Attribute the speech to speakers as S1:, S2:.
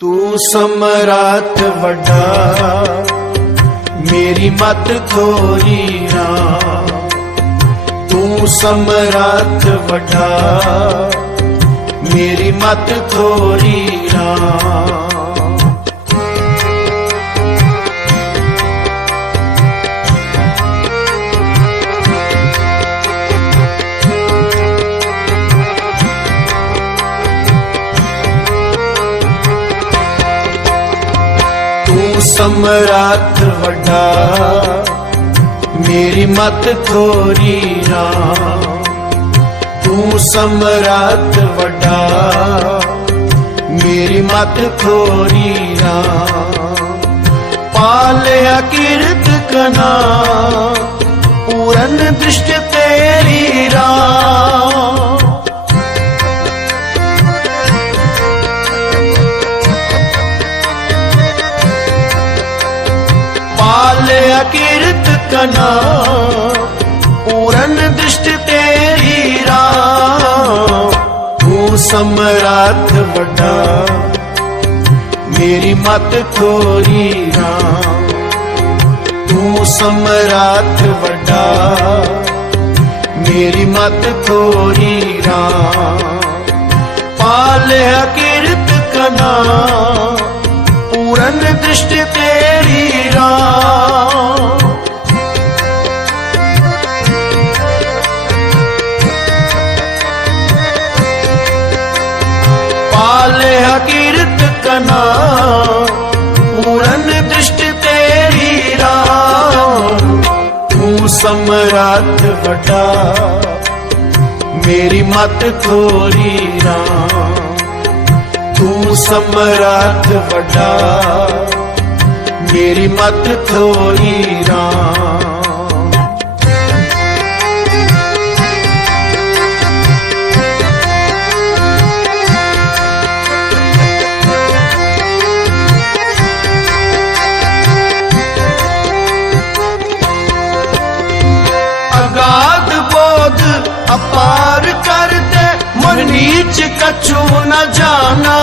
S1: ਤੂੰ ਸਮਰਾਟ ਵੱਡਾ ਮੇਰੀ ਮਤ ਥੋਰੀ ਨਾ। ਤੂੰ ਸਮਰਾਟ ਵੱਡਾ ਮੇਰੀ ਮਤ ਥੋਰੀ ਨਾ। ਸਮਰਾਟ ਵੱਡਾ, ਮੇਰੀ ਮਤ ਥੋਰੀ ਨਾ। ਤੂੰ ਸਮਰਾਟ ਵੱਡਾ, ਮੇਰੀ ਮਤ ਥੋਰੀ ਨਾ। ਪਾਲਿਆ ਕਿਰਤ ਕਨਾ। कीर्त कना पूरन दृष्ट तेरी तू सम्राट वटा मेरी मत थोरी राम। तू सम्राट वटा मेरी मत थोरी राम। पाल कीर्त कना पूरन दृष्टि जना तेरी तू सम्राट बटा, मेरी मत थोरी राम तू सम्राट बटा, मेरी मत थोरी राम अपार कर दे मोर नीच कछु न जाना।